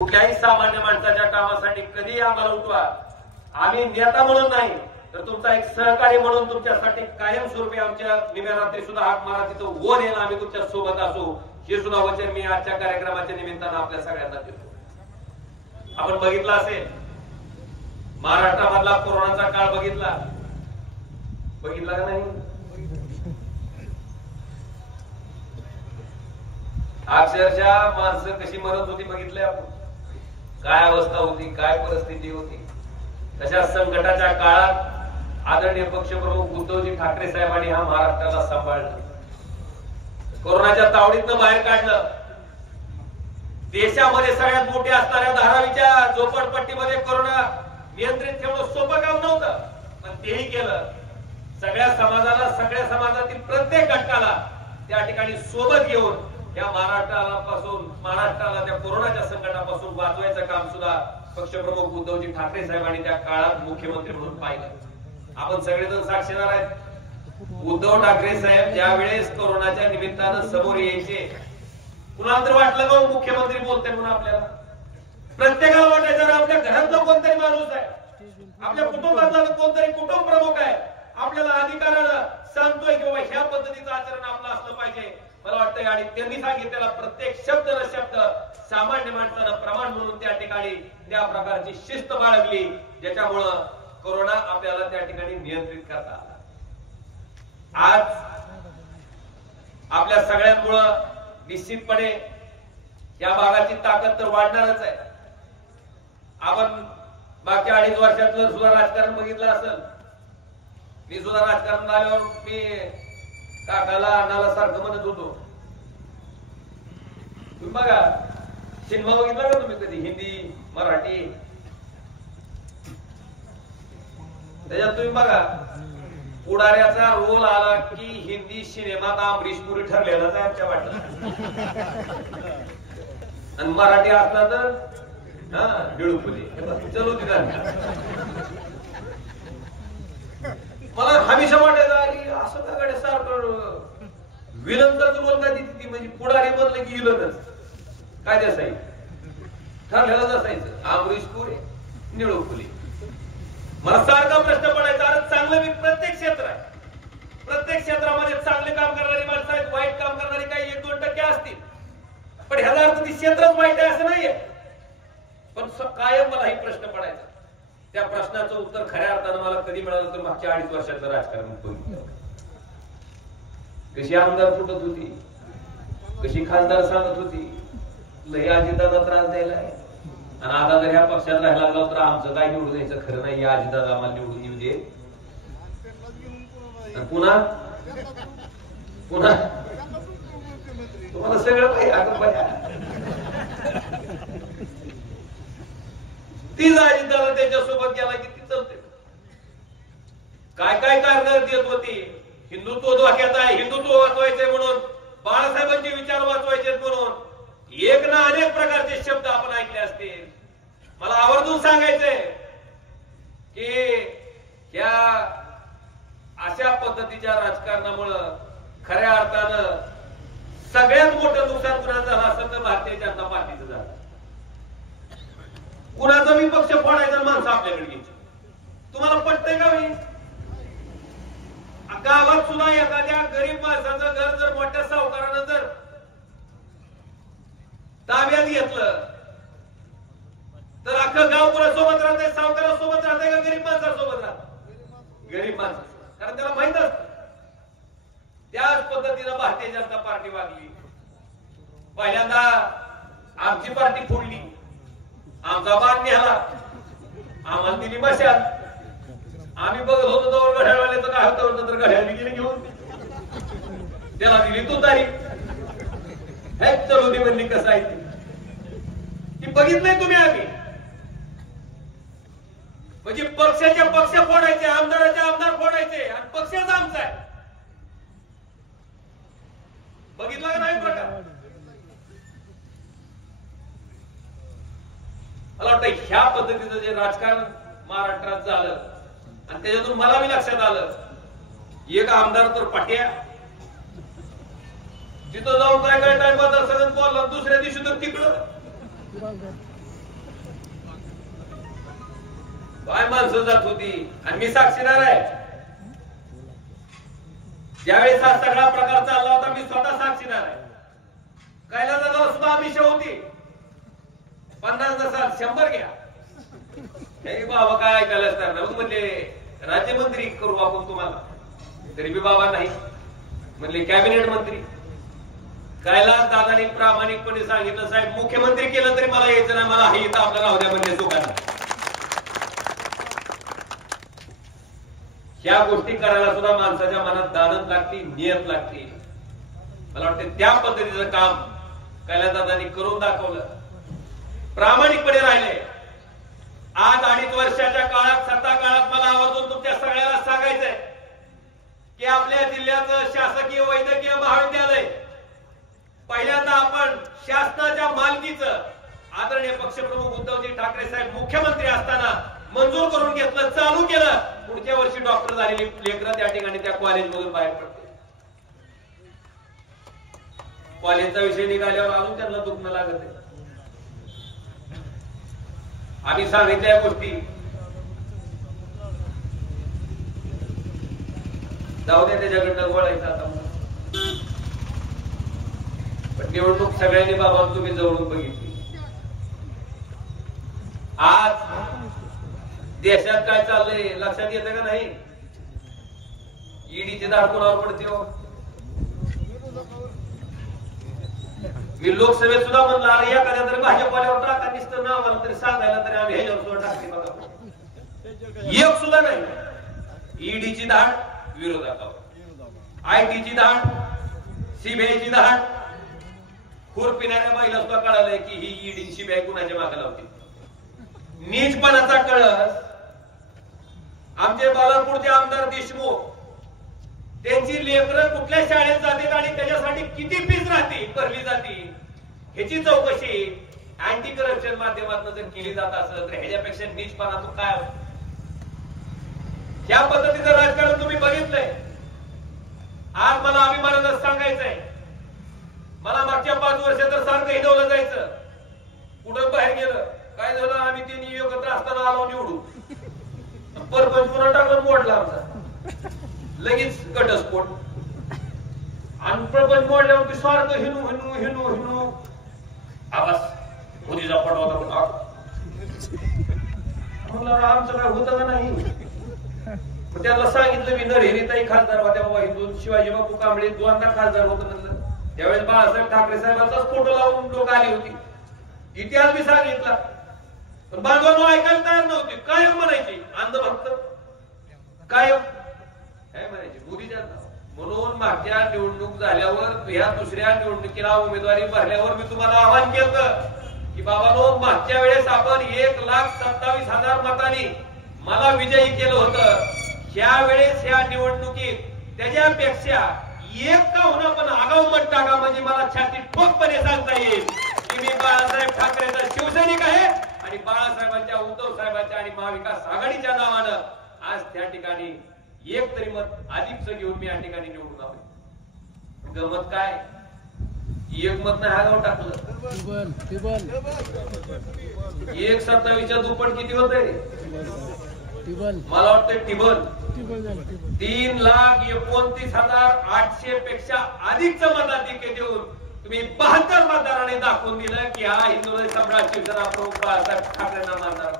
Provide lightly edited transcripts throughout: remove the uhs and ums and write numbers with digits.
कुठल्याही सामान्य माणसाच्या कामासाठी कधी आम्हाला उठवा, आम्ही नेता म्हणून नाही तर तुमचा एक सहकारी म्हणून तुमच्यासाठी कायमस्वरूपी आमच्या निम्या रात्री सुद्धा हाक मारा, तिथं वर येणं आम्ही तुमच्या सोबत असू, हे सुद्धा वचन मी आजच्या कार्यक्रमाच्या निमित्तानं आपल्या सगळ्यांना देतो। आपण बघितलं असेल महाराष्ट्रामधला कोरोनाचा काळ बघितला का नाही? अक्षरशः माणसं कशी मरत होती बघितलंय आपण, काय अवस्था होती, काय परिस्थिती होती। तशा संकटाच्या काळात आदरणीय पक्षप्रमुख उद्धवजी ठाकरे साहेबांनी हा महाराष्ट्राला सांभाळलं, कोरोनाच्या तावडीतनं बाहेर काढलं। देशामध्ये सगळ्यात मोठ्या असणाऱ्या धारावीच्या झोपडपट्टीमध्ये कोरोना नियंत्रित ठेवणं सोपं काम नव्हतं, पण तेही केलं। सगळ्या समाजातील प्रत्येक घटकाला त्या ठिकाणी सोबत घेऊन या महाराष्ट्राला त्या कोरोनाच्या संकटापासून वाचवायचं काम सुद्धा पक्षप्रमुख उद्धवजी ठाकरे साहेबांनी त्या काळात मुख्यमंत्री म्हणून पाहिलं। आपण सगळेजण साक्षीदार आहेत। उद्धव ठाकरे साहेब ज्या वेळेस कोरोनाच्या निमित्तानं समोर यायचे, कुणाला तर वाटलं का मुख्यमंत्री बोलते म्हणून, आपल्याला प्रत्येकाला वाटायचं आपल्या घरातला कोणतरी माणूस आहे, आपल्या कुटुंबातला कोणतरी कुटुंब प्रमुख आहे, आपल्याला अधिकारानं सांगतोय की बाबा ह्या पद्धतीचं आचरण आपलं असलं पाहिजे। मला वाटतंय आणि त्यांनी सांगितलेला प्रत्येक शब्द न शब्द सामान्य माणसानं प्रमाण म्हणून त्या ठिकाणी त्या प्रकारची शिस्त बाळगली, ज्याच्यामुळं कोरोना आपल्याला त्या ठिकाणी नियंत्रित करता आला। आज आपल्या सगळ्यांमुळं निश्चितपणे या भागाची ताकद तर वाढणारच आहे। आपण मागच्या 2.5 वर्षातलं सुद्धा राजकारण बघितलं असेल। मी सुद्धा राजकारण आल्यावर मी काकाला अण्णाला सारखं म्हणत होतो, तुम्ही बघा सिनेमा बघितला का तुम्ही कधी, हिंदी मराठी, त्याच्यात तुम्ही बघा पुढाऱ्याचा रोल आला की हिंदी सिनेमात अमरीश पुरी ठरलेलाच आहे आमच्या वाटत, आणि मराठी असला तर बिळुपुली चलो तिला। मला हमेशा वाटायचं असं का गाड्या सारखं विलनचाच रोल का ती, म्हणजे पुढारी बनलं की विलनच काय असायचं, ठरलेलंच असायचं अमरीश पुरी निळू फुले। मला सारखा प्रश्न पडायचा, अरे चांगलं प्रत्येक क्षेत्र आहे, प्रत्येक क्षेत्रामध्ये चांगले काम करणारी माणसं आहेत, वाईट काम करणारी काही 1-2% असतील, पण ह्याचा अर्थ ती क्षेत्रच वाईट आहे असं नाहीये। पण कायम मला ही प्रश्न पडायचा, त्या प्रश्नाचं उत्तर खऱ्या अर्थानं मला कधी मिळालं तर मागच्या 2.5 वर्षातलं राजकारण बघितलं। कशी आमदार फुटत होती, कशी खासदार सांगत होती लय अजितदादा त्रास द्यायला आहे, आणि आता जर ह्या पक्षात राहायला लागला तर आमचं काय निवडून द्यायचं खरं नाही, या अजितदादा आम्हाला निवडून येऊ दे, पुन्हा तुम्हाला सगळं पाहिजे। तीच अजितदादा त्यांच्यासोबत गेला की ती चलते, काय काय कारण देत होती, हिंदुत्व धोक्यात आहे, हिंदुत्व वाचवायचंय म्हणून, बाळासाहेबांचे विचार वाचवायचे म्हणून, एक ना अनेक प्रकारचे शब्द आपण ऐकले असतील। मला आवर्जून सांगायचंय की या अशा पद्धतीच्या राजकारणामुळं खऱ्या अर्थानं सगळ्यात मोठं नुकसान कुणाचं झालं असेल तर भारतीय जनता पार्टीचं झालं। कुणाचा मी पक्ष फोडायचा माणसं आपल्याकडे घ्यायची, तुम्हाला पटतंय का? मी गावात सुद्धा एखाद्या गरीब माणसाचं घर जर मोठ्या सावकारानं जर ताब्यात घेतलं तर अख्खं गाव कोणासोबत राहतंय, सावकारासोबत राहतंय का गरीब माणसासोबत राहत? गरीब माणसा, कारण त्याला माहित असत। त्याच पद्धतीनं भारतीय जनता पार्टी वागली। पहिल्यांदा आमची पार्टी फोडली, आमचा मान न्याला, आम्हाला दिली मशाल, आम्ही बघत होतो तर घड्याळवाल्याचं काय होतं तर घड्याळ गेली घेऊन त्याला दिली तू तारीख, हे चलू दे म्हणली। कसं आहे ती बघितलंय तुम्ही आम्ही, म्हणजे पक्षाचे पक्ष फोडायचे, आमदाराचे आमदार फोडायचे, आणि पक्षच आमचा आहे, बघितला का नाही प्रकार? मला वाटतं ह्या पद्धतीचं जे राजकारण महाराष्ट्रात झालं, आणि त्याच्यातून मला बी लक्षात आलं, एक आमदार तर पाट्या, तिथं जाऊन काय काय टाइम सगळं बोलला, दुसऱ्या दिवशी तर तिकडं काय माणसं जात होती आणि मी साक्षीदार आहे. ज्यावेळेस हा सगळा प्रकार चालला होता मी स्वतः साक्षीदार आहे. कैलासवाल्याला सुद्धा अभिषेक होती. 50 नसाल 100 घ्या. हे बाबा काय ऐकायलाच तर ना म्हणले राज्यमंत्री करू आपण तुम्हाला. तरी बी बाबा नाही म्हणले कॅबिनेट मंत्री. कैलास दादानी प्रामाणिकपणे सांगितलं साहेब मुख्यमंत्री केलं तरी मला यायचं नाही, मला हे इथं आपलं राहू द्या म्हणले सुखानं. ह्या गोष्टी करायला सुद्धा माणसाच्या मनात दानत लागते, नियत लागते. मला वाटतं त्या पद्धतीचं काम कैलासदादांनी करून दाखवलं. प्रामाणिकपणे राहिले. आज 2.5 वर्षाच्या काळात सत्ता काळात मला आवर्जून तुमच्या सगळ्याला सांगायचंय की आपल्या जिल्ह्याचं शासकीय वैद्यकीय महाविद्यालय पहिल्यांदा आपण शासनाच्या मालकीचं आदरणीय पक्षप्रमुख उद्धवजी ठाकरे साहेब मुख्यमंत्री असताना मंजूर करून घेतलं, चालू केलं. पुढच्या वर्षी डॉक्टर झालेली लेकरं त्या ठिकाणी त्या कॉलेजमधून बाहेर पडते. कॉलेजचा विषय निघाल्यावर अजून त्यांना दुखणं लागत आहे. आम्ही सांगितल्या गोष्टी जाऊ दे, त्याच्याकडनं वळायचं आता. पण निवडणूक सगळ्यांनी बाबा तुम्ही जवळून बघितली. आज देशात काय चाललंय लक्षात येतं का नाही? ईडीची धाड कोणावर पडते हो? मी लोकसभेत सुद्धा म्हणलं अरे एखाद्या तरी भाजपवाल्यावर टाका दिसतं ना मला तरी सांगायला तरी आम्ही ह्याच्यावर सुद्धा टाकते बघा. एक सुद्धा नाही. ईडीची धाड विरोधात, आयटीची धाड, सीबीआयची धाड. खूर पिणाऱ्या बाईला सुद्धा कळालंय की ही ईडी सीबीआय कुणाच्या मागे लावते. नीचपणाचा कळस आमचे बालापूरचे आमदार देशमुख त्यांची लेकरं कुठल्या शाळेत जातात आणि त्याच्यासाठी किती फीस राहते भरली जाते ह्याची चौकशी अँटी करप्शन माध्यमातून जर केली जात असेल तर ह्याच्यापेक्षा नीचपणाचं काय? या पद्धतीचं राजकारण तुम्ही बघितलंय. आज मला अभिमानानं सांगायचंय मला मागच्या 5 वर्षात तर सारखं हिंदवलं जायचं. कुठं बाहेर गेलं काय झालं आम्ही ते एकत्र असताना आलो निवडून परपंच पुन्हा टाकलं मोडला आमचा लगेच घटस्फोट आणि प्रपंच मोडल्यावर सारखं हिनू हिनू हिनू हिनू आवाज मोदीचा पडवा म्हणलं आमचं काय होतं का नाही. त्याला सांगितलं मी नरहिरीताई खासदार होत्या बाबा हिंदू शिवाजी बापू कांबळे 2दा खासदार होतं म्हणलं. त्यावेळेस बाळासाहेब ठाकरे साहेबांचाच फोटो लावून लोक आली होती. इतिहास मी सांगितला पण बांधवांनो ऐकायला तयार नव्हते. कायम म्हणायचे अंधभक्त कायम काय म्हणायचे मोदीच्या म्हणून मागच्या निवडणूक झाल्यावर ह्या दुसऱ्या निवडणुकीला उमेदवारी भरल्यावर मी तुम्हाला आवाहन केलं की बाबांनो मागच्या वेळेस आपण 1,27,000 मतांनी मला विजयी केलं होतं. ह्या वेळेस ह्या निवडणुकीत त्याच्यापेक्षा एक का होणं पण आगाऊ मत टाका म्हणजे मला छाती ठोकपणे सांगता येईल की मी बाळासाहेब ठाकरेंचा शिवसैनिक आहे आणि बाळासाहेबांच्या उद्धव साहेबांच्या आणि महाविकास आघाडीच्या नावानं आज त्या ठिकाणी एक तरी मत अधिकच घेऊन मी या ठिकाणी निवडून आलो. गमत काय एक मत नाही आगाऊ टाकलं. 1,27च्या दुप्पट किती होतंय? मला वाटतं टिबल 3,29,800 पेक्षा अधिकच मताधिक्य देऊन तुम्ही 72 मतदारांनी दाखवून दिलं की हा हिंदू सम्राट शिवसेना प्रमुख बाळासाहेब ठाकरेंना मतदार.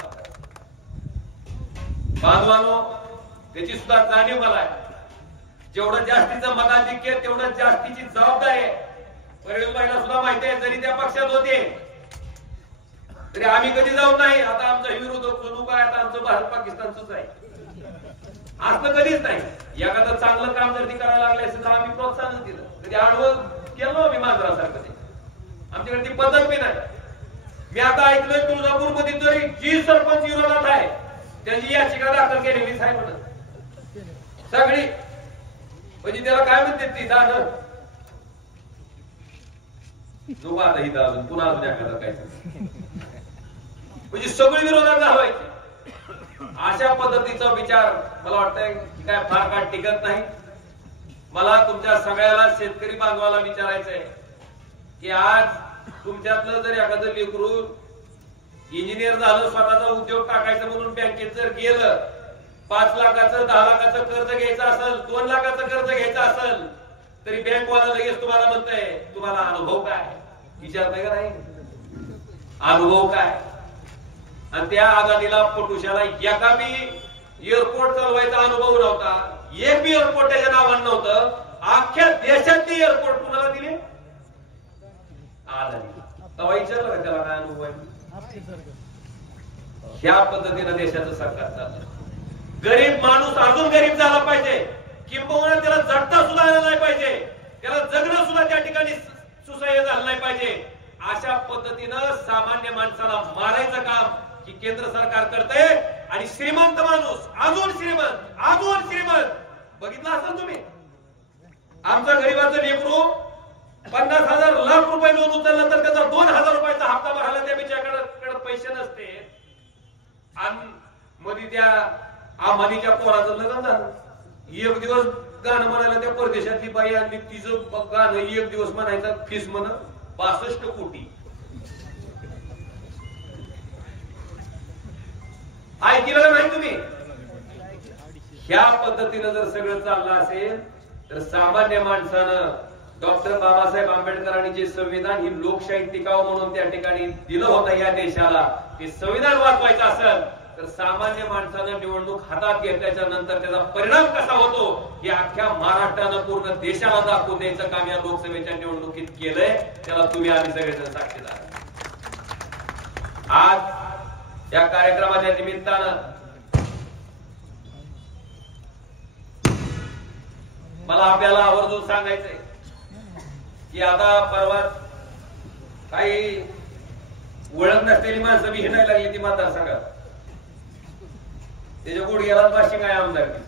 बांधवानो त्याची सुद्धा जाणीव मला आहे. जेवढं जास्तीचं मताधिक्य तेवढं जास्तीची जबाबदारी आहे. परिवाराला सुद्धा माहिती आहे जरी त्या पक्षात होते तरी आम्ही कधी जाऊ नाही. आता आमचा विरोधक जो उभा आहे आता आमचं भारत पाकिस्तानच आहे असं कधीच नाही. एखादं चांगलं काम जर ती करायला लागले असेल तर आम्ही प्रोत्साहन दिलं. कधी आडवं केलं आम्ही मांजरासारखं ते आमच्याकडे ती पद्धत बी नाही. मी आता ऐकलोय तुळजापूर मध्ये तरी जी सरपंच विरोधात आहे त्याची याचिका दाखल केलेली आहे म्हणून सगळी म्हणजे त्याला काय म्हणते ती दान जो आता इथं अजून पुन्हा अजून एखादा काय म्हणजे सगळी विरोधात घालवायची. अशा पद्धतीचा विचार मला वाटतंय की काय फार काळ टिकत नाही. मला तुमच्या सगळ्याला शेतकरी बांधवाला विचारायचंय की आज तुमच्यातलं जर एखादं लेकरू इंजिनियर झालं, स्वतःचा उद्योग टाकायचं म्हणून बँकेत जर गेलं, 5 लाखाचं 10 लाखाचं कर्ज घ्यायचं असेल, 2 लाखाचं कर्ज घ्यायचं असेल, तरी बँकवाला लगेच तुम्हाला म्हणतंय तुम्हाला अनुभव काय, विचारतंय का नाही अनुभव काय? आणि त्या अदानीला पटुशाला एका बी एअरपोर्ट चालवायचा अनुभव नव्हता, एक बी एअरपोर्ट त्याच्या नावानं नव्हतं. अख्ख्या देशातली एअरपोर्ट कुणाला दिले? अदानी. तेव्हा विचारलं का त्याला काय अनुभव आहे? ह्या पद्धतीनं देशाचं सरकार चाललं. गरीब माणूस अजून गरीब झाला पाहिजे, किंबहुना त्याला जगता सुद्धा आलं नाही पाहिजे, त्याला जगणं सुद्धा त्या ठिकाणी सुसह्य झालं नाही पाहिजे. अशा पद्धतीनं सामान्य माणसाला मारायचं काम की केंद्र सरकार करते. आणि श्रीमंत माणूस अजून श्रीमंत बघितलं असेल तुम्ही, आमचं गरीबाचं लेकरू 50,000 लाख रुपये लोन उचललं तर त्याचा 2,000 रुपयाचा हप्ता भरायला त्या बिचाराकडे पैसे नसते. आणि मध्ये त्या आम्हानीच्या पोराचं लग्न झालं, एक दिवस गाणं म्हणायला त्या परदेशातली बाई आणि तिचं गाणं एक दिवस म्हणायचं फीस म्हण 62 कोटी. ऐकलं नाही तुम्ही? ह्या पद्धतीनं जर सगळं चाललं असेल तर सामान्य माणसानं डॉक्टर बाबासाहेब आंबेडकरांनी जे संविधान ही लोकशाही टिकावं म्हणून त्या ठिकाणी दिलं होतं या देशाला, ते संविधान वाचवायचं असेल तर सामान्य माणसानं निवडणूक हातात घेतल्याच्या नंतर त्याचा परिणाम कसा होतो हे अख्ख्या महाराष्ट्रानं पूर्ण देशाला दाखवून द्यायचं काम या लोकसभेच्या निवडणुकीत केलंय. त्याला तुम्ही आम्ही सगळेजण साक्षीदार. आज या कार्यक्रमाच्या निमित्तानं मला आपल्याला आवर्जून सांगायचंय की आता परवा काही ओळख नसलेली माणसं बी हिंडायला लागली ती मतदारसंघात, त्याच्या गुडघ्याला बाशिंग आहे आमदारकी.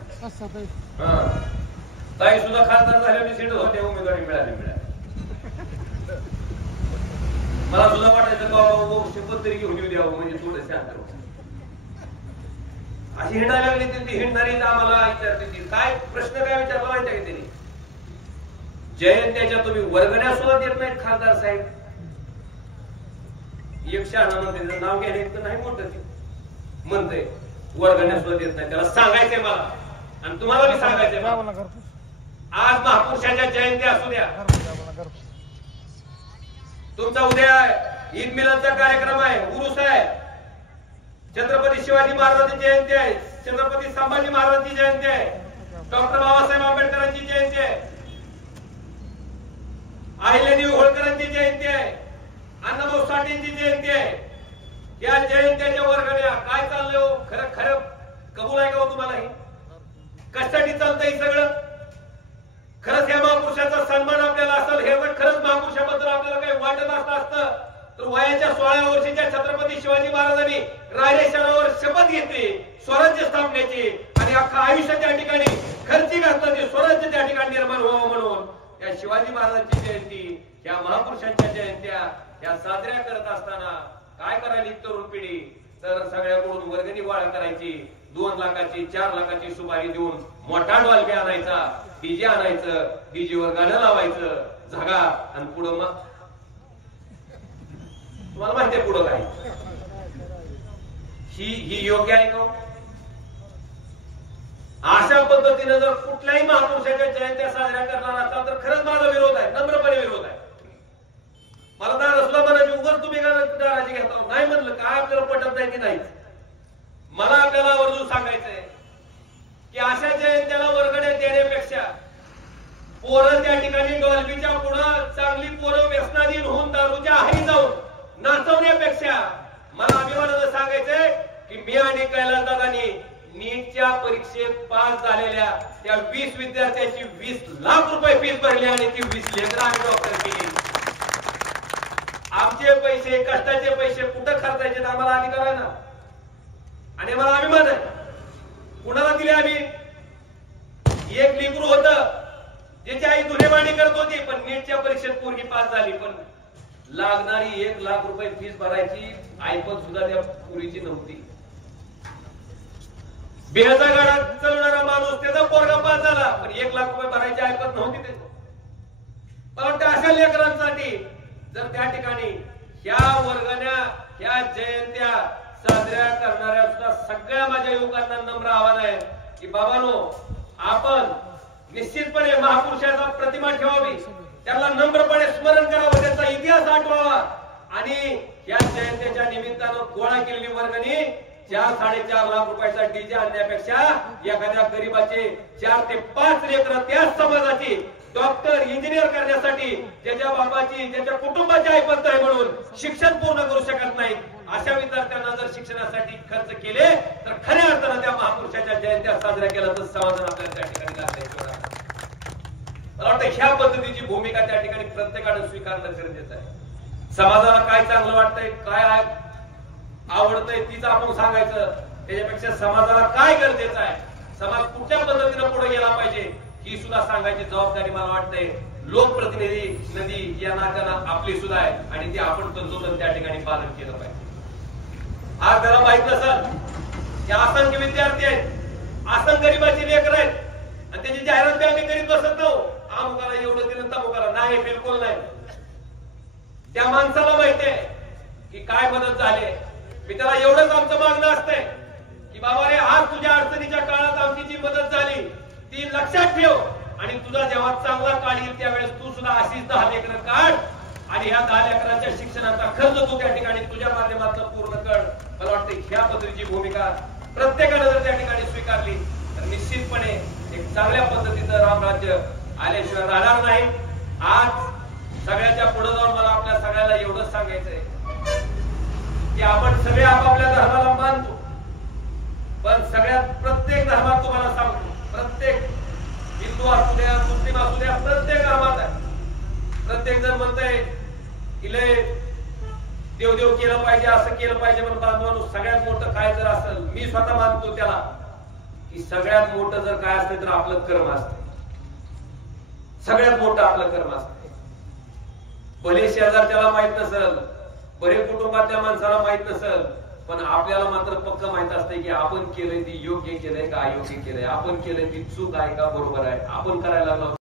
ताई सुद्धा खासदार झाल्याने सीट होते, उमेदवारी मिळाली. मला सुद्धा वाटायचं बाबा शपथ तरी घेऊन येऊ द्यावं म्हणजे थोडं शांत. अशी हिंडायला लागली ती हिंडणारी आम्हाला विचारते काय प्रश्न काय विचारला माहिती आहे त्यांनी, जयंत्याच्या तुम्ही वर्गण्या सुद्धा देत नाहीत खासदार साहेब. एक शहाणा म्हणते नाव घ्यायला इतकं नाही मोठं ते म्हणतंय वर्गण्या सुद्धा देत नाही. त्याला सांगायचंय मला आणि तुम्हाला बी सांगायचंय. आज महापुरुषाच्या जयंत्या असू द्या, तुमचा उद्या ईद मिलादचा कार्यक्रम आहे, उरूस आहे, छत्रपती शिवाजी महाराजांची जयंती आहे, छत्रपती संभाजी महाराजांची जयंती आहे, डॉक्टर बाबासाहेब आंबेडकरांची जयंती आहे, अहिल्यादेवी होळकरांची जयंती आहे, अण्णाभाऊ साठेंची जयंती आहे. या जयंत्याच्या वर्गण्या काय चाललंय हो? खरं खरं कबूल आहे का हो तुम्हाला? हे कशासाठी चालतंय सगळं? खरंच या महापुरुषाचा सन्मान आपल्याला असेल, हे जर खरंच महापुरुषाबद्दल आपल्याला काही वाटत असतं तर वयाच्या 16व्या वर्षीच्या छत्रपती शिवाजी महाराजांनी रायरेश्वरावर शपथ घेतली स्वराज्य स्थापनेची आणि अख्खा आयुष्य त्या ठिकाणी खर्ची घातला ते स्वराज्य त्या ठिकाणी निर्माण व्हावं म्हणून. या शिवाजी महाराजांची जयंती, या महापुरुषांच्या जयंत्या या साजऱ्या करत असताना काय करायली तरुण पिढी तर सगळ्याकडून वर्गणी गोळा करायची, 2 लाखाची 4 लाखाची सुपारी देऊन मोठा डॉल्बी आणायचा, डीजे आणायचं, डीजेवर गाणं लावायचं झगा आणि पुढं मग तुम्हाला माहितीये पुढं काय. ही योग्य आहे का? अशा पद्धतीने जर कुठल्याही महापुरुषाच्या जयंत्या साजऱ्या करणार असाल तर खरंच माझा विरोध आहे, नम्रपणे विरोध आहे. मला दारासुद्धा म्हणायची उगाच तुम्ही दाराची घेता नाही म्हणलं काय आपल्याला पटत नाही की नाही. मला आपल्याला आवर्जून सांगायचंय की अशा जयंत्याला वर्गण्या देण्यापेक्षा पोरं त्या ठिकाणी डॉल्बीच्या पुढं चांगली पोरं व्यसनाधीन होऊन दारूच्या आहारी जाऊन नाचवण्यापेक्षा मला अभिमानानं सांगायचंय की मी आणि कैलास दादांनी नीटच्या परीक्षेत पास झालेल्या त्या 20 विद्यार्थ्यांची 20 लाख रुपये फीस भरली आणि ती 20 लेकरं आम्ही डॉक्टर केली. आमचे पैसे कष्टाचे पैसे कुठं खर्चायचे आम्हाला अधिकार आहे ना आणि मला अभिमान आहे. कुणाला दिले आम्ही? एक लेकरू होतं ज्याची आई धुणेमांडी करत होती पण नीटच्या परीक्षेत पोरगी पास झाली, पण लागणारी 1 लाख रुपये फीस भरायची ऐपत सुद्धा त्या पुरीची नव्हती. बिहाचा गाडा चालवणारा माणूस त्याचा पोरगा पास झाला पण 1 लाख रुपये भरायची ऐपत नव्हती त्याची. पण अशा लेकरांसाठी जर त्या ठिकाणी ह्या वर्गण्या या जयंत्या साजऱ्या करणाऱ्या सुद्धा सगळ्या माझ्या युवकांना नम्र आव्हान आहे की बाबांनो, आपण निश्चितपणे महापुरुषाचा प्रतिमा ठेवावी, त्याला नम्रपणे स्मरण करावं, त्याचा इतिहास आठवावा आणि या जयंतीच्या निमित्तानं गोळा केलेली वर्गणी 4-4.5 लाख रुपयाचा डीजे आणण्यापेक्षा एखाद्या गरीबाचे 4 ते 5 लेकरं त्याच समाजाची डॉक्टर इंजिनियर करण्यासाठी ज्याच्या बाबाची ज्याच्या कुटुंबाची ऐपत आहे म्हणून शिक्षण पूर्ण करू शकत नाही अशा विद्यार्थ्यांना जर शिक्षणासाठी खर्च केले तर खऱ्या अर्थानं त्या महापुरुषाच्या जयंत्या साजऱ्या केल्या तर समाधान आपल्याला त्या ठिकाणी लागते. मला वाटतं ह्या पद्धतीची भूमिका त्या ठिकाणी प्रत्येकाने स्वीकारणं गरजेचं आहे. समाजाला काय चांगलं वाटतंय, काय आवडतंय तीच आपण सांगायचं, त्याच्यापेक्षा समाजाला काय गरजेचं आहे, समाज कुठल्या पद्धतीने पुढे गेला पाहिजे ही सुद्धा सांगायची जबाबदारी मला वाटते लोकप्रतिनिधी या नात्यानं आपली सुद्धा आहे आणि ती आपण तंतोतंत त्या ठिकाणी पालन केलं पाहिजे. आज त्याला माहित नसेल की असंख्य विद्यार्थी आहेत, असंख्य गरीबाची लेकरं आहेत आणि त्याची जाहिरात बी आम्ही करीत बसत नव्हतो, अमुकाला एवढं दिलं तमुकाला नाही, बिलकुल नाही. त्या माणसाला माहितीये की काय मदत झाली. मी त्याला एवढंच आमचं मागणं असतंय की बाबा रे, आज तुझ्या अडचणीच्या काळात आमची जी मदत झाली ती लक्षात ठेव आणि तुझा जेव्हा चांगला काळ येईल त्यावेळेस तू सुद्धा अशीच 10 लेकरं काढ आणि ह्या 10 लेकरांच्या शिक्षणाचा खर्च तू त्या ठिकाणी तुझ्या माध्यमातून पूर्ण कर. मला वाटतं ह्या पद्धतीची भूमिका प्रत्येकाने जर त्या ठिकाणी स्वीकारली तर निश्चितपणे एक चांगल्या पद्धतीचं रामराज्य आल्याशिवाय राहणार नाही. आज सगळ्याच्या पुढे जाऊन मला आपल्या सगळ्याला एवढंच सांगायचंय की आपण सगळे आपापल्या धर्माला मानतो, पण सगळ्यात प्रत्येक धर्मात तुम्हाला सांगतो, प्रत्येक हिंदू असू द्या, मुस्लिम असू द्या, प्रत्येक धर्मात आहे. प्रत्येक जण म्हणतंय की लय देवदेव केलं पाहिजे, असं केलं पाहिजे, पण बांधवांनो सगळ्यात मोठं काय जर असेल, मी स्वतः मानतो त्याला की सगळ्यात मोठं जर काय असतं तर आपलं कर्म असतं. सगळ्यात मोठं आपलं कर्म असतं. भले शेजारच्याला माहित नसेल, भले कुटुंबातल्या माणसाला माहित नसेल, पण आपल्याला मात्र पक्क माहित असतंय की आपण केलंय ती योग्य केलंय का अयोग्य केलंय, आपण केलंय ती चूक आहे का बरोबर आहे, आपण करायला लागलो